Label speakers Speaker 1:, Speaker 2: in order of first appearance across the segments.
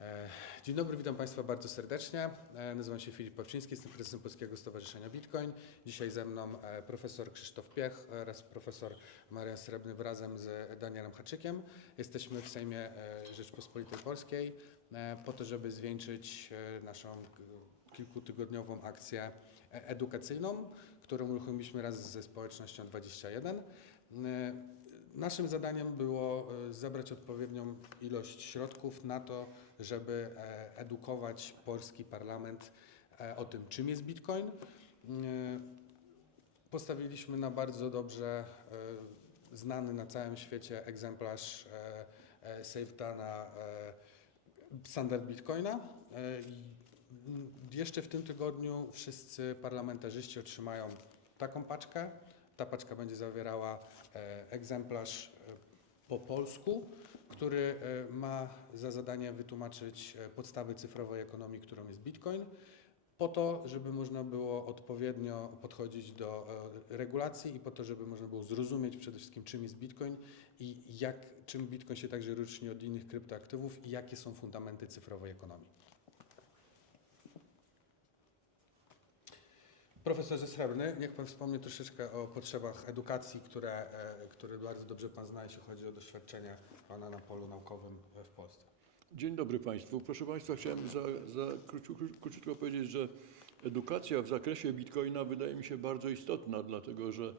Speaker 1: E, Dzień dobry, witam Państwa bardzo serdecznie. E, Nazywam się Filip Pawczyński, jestem prezesem Polskiego Stowarzyszenia Bitcoin. Dzisiaj ze mną e, profesor Krzysztof Piech oraz profesor Marian Srebrny razem z Danielem Haczykiem. Jesteśmy w Sejmie Rzeczpospolitej Polskiej po to, żeby zwieńczyć naszą kilkutygodniową akcję edukacyjną, którą uruchomiliśmy raz ze społecznością 21. Naszym zadaniem było e, zebrać odpowiednią ilość środków na to, żeby e, edukować polski parlament e, o tym, czym jest Bitcoin. Postawiliśmy na bardzo dobrze znany na całym świecie egzemplarz SafeDana standard Bitcoina. Jeszcze w tym tygodniu wszyscy parlamentarzyści otrzymają taką paczkę. Ta paczka będzie zawierała e, egzemplarz e, po polsku, który e, ma za zadanie wytłumaczyć podstawy cyfrowej ekonomii, którą jest Bitcoin, po to, żeby można było odpowiednio podchodzić do regulacji i po to, żeby można było zrozumieć przede wszystkim, czym jest Bitcoin i jak, czym Bitcoin się także różni od innych kryptoaktywów i jakie są fundamenty cyfrowej ekonomii. Profesorze Srebrny, niech Pan wspomni troszeczkę o potrzebach edukacji, które, e, które bardzo dobrze Pan zna, jeśli chodzi o doświadczenia Pana na polu naukowym w Polsce.
Speaker 2: Dzień dobry Państwu. Proszę Państwa, chciałem za, za króciutko, powiedzieć, że edukacja w zakresie bitcoina wydaje mi się bardzo istotna, dlatego że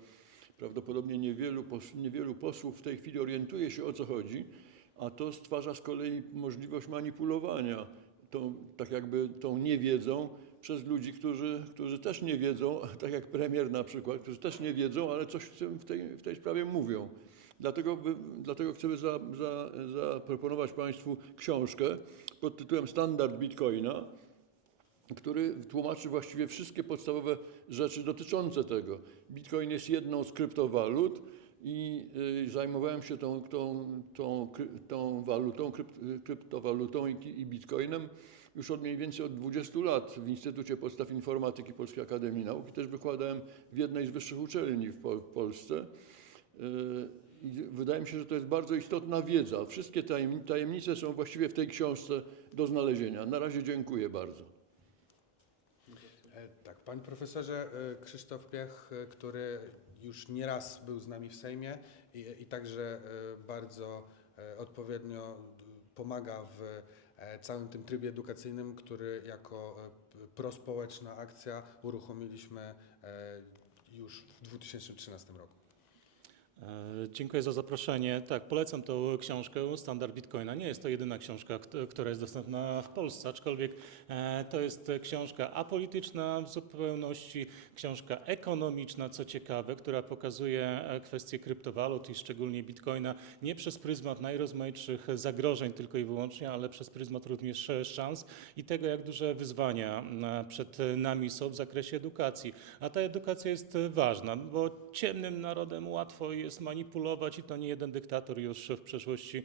Speaker 2: prawdopodobnie niewielu, niewielu posłów w tej chwili orientuje się o co chodzi, a to stwarza z kolei możliwość manipulowania tą, tak jakby tą niewiedzą przez ludzi, którzy, którzy też nie wiedzą, tak jak premier na przykład, którzy też nie wiedzą, ale coś w, tej, w tej sprawie mówią. Dlatego, by, dlatego chcemy za, za, zaproponować Państwu książkę pod tytułem Standard Bitcoina, który tłumaczy właściwie wszystkie podstawowe rzeczy dotyczące tego. Bitcoin jest jedną z kryptowalut i y, zajmowałem się tą, tą, tą, tą walutą, krypt, kryptowalutą i, i bitcoinem już od mniej więcej od 20 lat w Instytucie Podstaw Informatyki Polskiej Akademii Nauk i też wykładałem w jednej z wyższych uczelni w, Pol- w Polsce. Y, I wydaje mi się, że to jest bardzo istotna wiedza. Wszystkie tajem- tajemnice są właściwie w tej książce do znalezienia. Na razie dziękuję bardzo.
Speaker 1: E, Tak, panie profesorze e, Krzysztof Piech, e, który już nieraz był z nami w Sejmie i, i także bardzo odpowiednio pomaga w całym tym trybie edukacyjnym, który jako e, prospołeczna akcja uruchomiliśmy e, już w 2013 roku.
Speaker 3: E, Dziękuję za zaproszenie. Tak, polecam tą książkę Standard Bitcoina. Nie jest to jedyna książka, kt- która jest dostępna w Polsce, aczkolwiek e, to jest książka apolityczna w zupełności, książka ekonomiczna, co ciekawe, która pokazuje e, kwestie kryptowalut i szczególnie Bitcoina nie przez pryzmat najrozmaitszych zagrożeń tylko i wyłącznie, ale przez pryzmat również szans i tego, jak duże wyzwania przed nami są w zakresie edukacji. A ta edukacja jest ważna, bo ciemnym narodem łatwo jest manipulować i to nie jeden dyktator już w przeszłości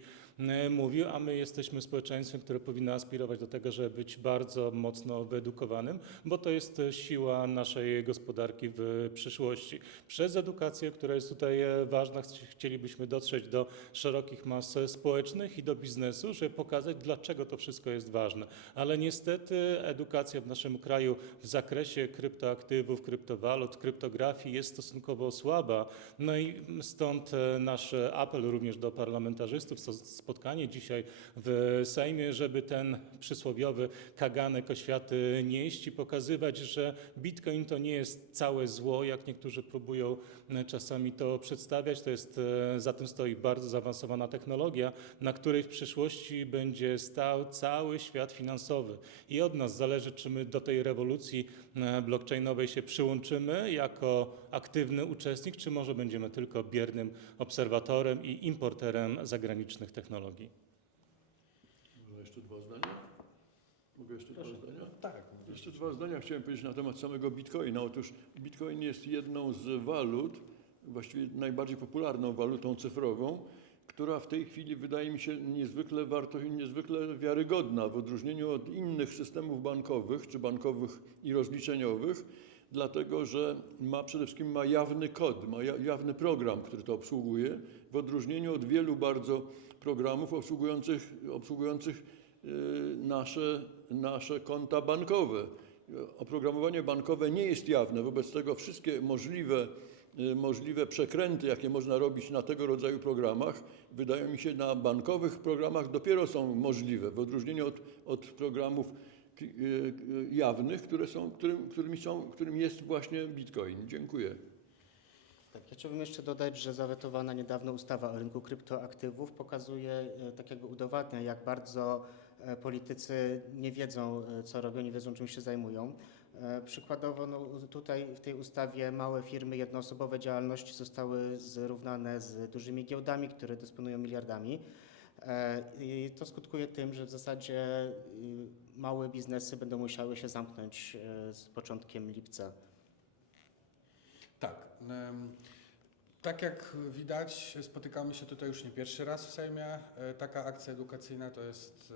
Speaker 3: mówił, a my jesteśmy społeczeństwem, które powinno aspirować do tego, żeby być bardzo mocno wyedukowanym, bo to jest e, siła naszej gospodarki w przyszłości. Przez edukację, która jest tutaj e, ważna, chci- chcielibyśmy dotrzeć do szerokich mas e, społecznych i do biznesu, żeby pokazać, dlaczego to wszystko jest ważne. Ale niestety edukacja w naszym kraju w zakresie kryptoaktywów, kryptowalut, kryptografii jest stosunkowo słaba. No i stąd e, nasz apel również do parlamentarzystów, spotkanie dzisiaj w Sejmie, żeby ten przysłowiowy kaganek oświaty nieść i pokazywać, że Bitcoin to nie jest całe zło, jak niektórzy próbują e, czasami to przedstawiać. To jest, e, za tym stoi bardzo zaawansowana technologia, na której w przyszłości będzie stał cały świat finansowy. I od nas zależy, czy my do tej rewolucji e, blockchainowej się przyłączymy jako aktywny uczestnik, czy może będziemy tylko biernym obserwatorem i importerem zagranicznych technologii.
Speaker 2: Może jeszcze dwa zdania? Mogę jeszcze dwa zdania?
Speaker 1: Tak,
Speaker 2: Jeszcze dwa zdania chciałem powiedzieć na temat samego Bitcoina. Otóż Bitcoin jest jedną z walut, właściwie najbardziej popularną walutą cyfrową, która w tej chwili wydaje mi się niezwykle warto i niezwykle wiarygodna w odróżnieniu od innych systemów bankowych czy bankowych i rozliczeniowych, dlatego że ma przede wszystkim ma jawny kod, ma ja- jawny program, który to obsługuje, w odróżnieniu od wielu bardzo programów obsługujących, obsługujących y, nasze, nasze konta bankowe. Oprogramowanie bankowe nie jest jawne, wobec tego wszystkie możliwe, y, możliwe przekręty, jakie można robić na tego rodzaju programach, wydają mi się na bankowych programach dopiero są możliwe, w odróżnieniu od, od programów jawnych, które są, którym, którymi są, którym jest właśnie Bitcoin. Dziękuję.
Speaker 4: Tak, ja chciałbym jeszcze dodać, że zawetowana niedawno ustawa o rynku kryptoaktywów pokazuje, e, takiego udowadnia, jak bardzo e, politycy nie wiedzą, e, co robią, nie wiedzą, czym się zajmują. E, Przykładowo no, tutaj w tej ustawie małe firmy jednoosobowe działalności zostały zrównane z dużymi giełdami, które dysponują miliardami. E, I to skutkuje tym, że w zasadzie y, małe biznesy będą musiały się zamknąć e, z początkiem lipca.
Speaker 1: Tak. Tak jak widać, spotykamy się tutaj już nie pierwszy raz w Sejmie. E, Taka akcja edukacyjna to jest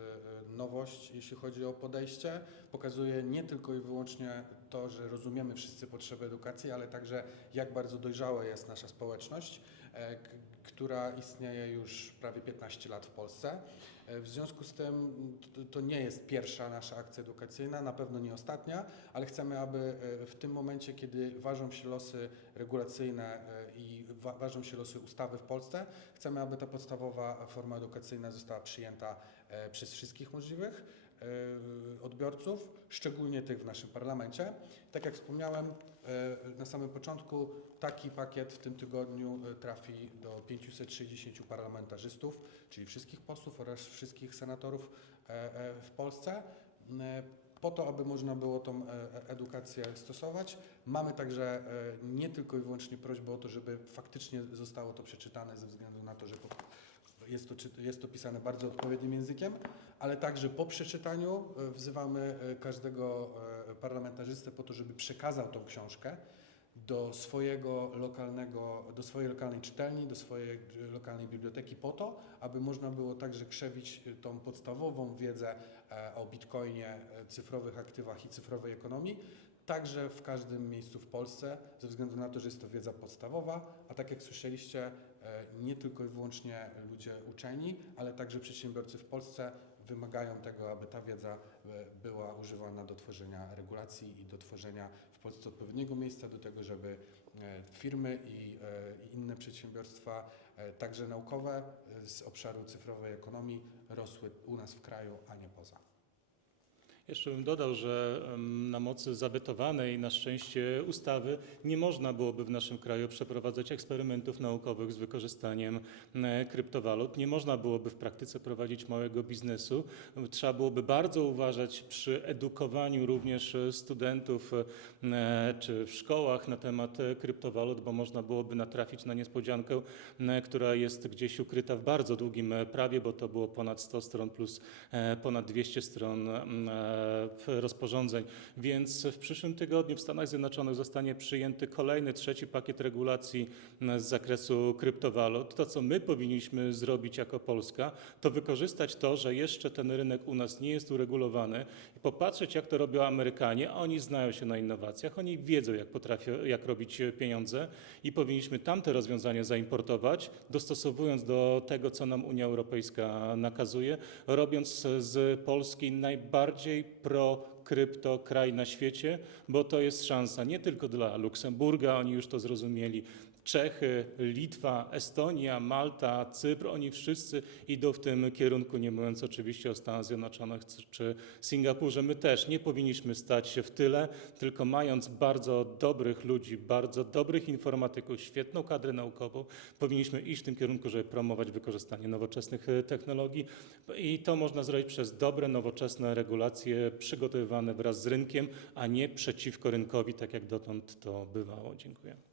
Speaker 1: nowość, jeśli chodzi o podejście. Pokazuje nie tylko i wyłącznie to, że rozumiemy wszyscy potrzeby edukacji, ale także jak bardzo dojrzała jest nasza społeczność, e, która istnieje już prawie 15 lat w Polsce. E, W związku z tym to- nie jest pierwsza nasza akcja edukacyjna, na pewno nie ostatnia, ale chcemy, aby e, w tym momencie, kiedy ważą się losy regulacyjne i wa- ważą się losy ustawy w Polsce, chcemy, aby ta podstawowa forma edukacyjna została przyjęta przez wszystkich możliwych odbiorców, szczególnie tych w naszym parlamencie. Tak jak wspomniałem e, na samym początku, taki pakiet w tym tygodniu e, trafi do 560 parlamentarzystów, czyli wszystkich posłów oraz wszystkich senatorów e, e, w Polsce. E, po to, aby można było tą e, edukację stosować. Mamy także e, nie tylko i wyłącznie prośbę o to, żeby faktycznie zostało to przeczytane ze względu na to, że jest to, jest to pisane bardzo odpowiednim językiem, ale także po przeczytaniu e, wzywamy e, każdego e, parlamentarzystę po to, żeby przekazał tą książkę do swojego lokalnego, do swojej lokalnej czytelni, do swojej lokalnej biblioteki po to, aby można było także krzewić tą podstawową wiedzę o bitcoinie, cyfrowych aktywach i cyfrowej ekonomii, także w każdym miejscu w Polsce, ze względu na to, że jest to wiedza podstawowa, a tak jak słyszeliście, nie tylko i wyłącznie ludzie uczeni, ale także przedsiębiorcy w Polsce wymagają tego, aby ta wiedza e, była używana do tworzenia regulacji i do tworzenia w Polsce odpowiedniego miejsca do tego, żeby e, firmy i, e, inne przedsiębiorstwa, e, także naukowe e, z obszaru cyfrowej ekonomii rosły u nas w kraju, a nie poza.
Speaker 3: Jeszcze bym dodał, że na mocy zawetowanej na szczęście ustawy nie można byłoby w naszym kraju przeprowadzać eksperymentów naukowych z wykorzystaniem e, kryptowalut. Nie można byłoby w praktyce prowadzić małego biznesu. Trzeba byłoby bardzo uważać przy edukowaniu również e, studentów e, czy w szkołach na temat kryptowalut, bo można byłoby natrafić na niespodziankę, która jest gdzieś ukryta w bardzo długim prawie, bo to było ponad 100 stron plus ponad 200 stron rozporządzeń. Więc w przyszłym tygodniu w Stanach Zjednoczonych zostanie przyjęty kolejny, trzeci pakiet regulacji z zakresu kryptowalut. To, co my powinniśmy zrobić jako Polska, to wykorzystać to, że jeszcze ten rynek u nas nie jest uregulowany i popatrzeć, jak to robią Amerykanie, oni znają się na innowacjach, oni wiedzą, jak potrafią, jak robić pieniądze i powinniśmy tamte rozwiązania zaimportować, dostosowując do tego, co nam Unia Europejska nakazuje, robiąc z Polski najbardziej pro-krypto kraj na świecie, bo to jest szansa nie tylko dla Luksemburga, oni już to zrozumieli, Czechy, Litwa, Estonia, Malta, Cypr, oni wszyscy idą w tym kierunku, nie mówiąc oczywiście o Stanach Zjednoczonych czy- Singapurze. My też nie powinniśmy stać się w tyle, tylko mając bardzo dobrych ludzi, bardzo dobrych informatyków, świetną kadrę naukową, powinniśmy iść w tym kierunku, żeby promować wykorzystanie nowoczesnych e, technologii i to można zrobić przez dobre, nowoczesne regulacje przygotowywane wraz z rynkiem, a nie przeciwko rynkowi, tak jak dotąd to bywało. Dziękuję.